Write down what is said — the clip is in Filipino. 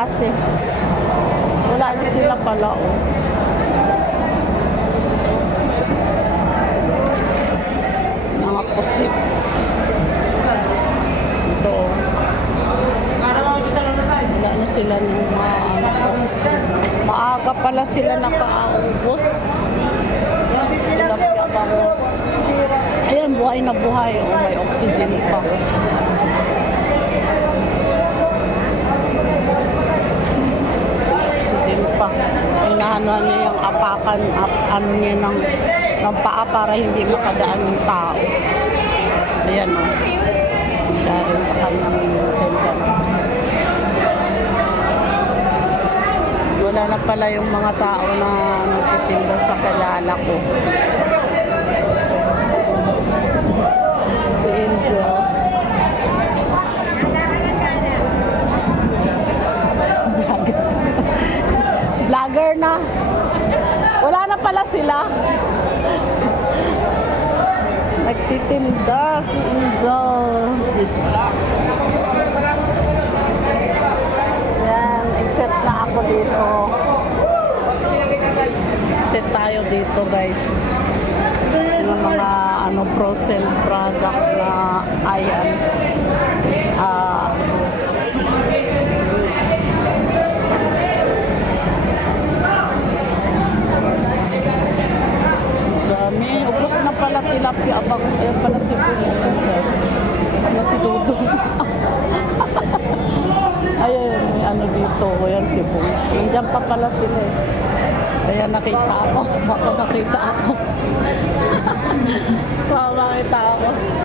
klase. Wala na sila pala, oh. Mga pusit. Ito, oh. Wala na sila ng mga maaga pala sila nakaubos. Tilapia bangus. Ayan, buhay na buhay. Oh, may oxygen pa. Oxygen pa. Inahanuan niya yung apakan, ano niya ng paa para hindi makadaan ng tao. Ayan, oh. Siya rin sa kanyang tenda. Wala na pala yung mga tao na nagtitinda sa kilala ko. Si Enzo. Vlogger na. Wala na pala sila. Nagtitinda si Enzo. Yan, except na ako dito. Except tayo dito, guys. Yung mga frozen product na ayan. Dami. Ubus na pala tilapia. Ayan pala si Dudo. Si Dudo. Ayan, may ano dito. Ayan si Bong. Diyan pa pala sila eh. Ayan, nakita ako. Baka nakita ako. Baka nakita ako.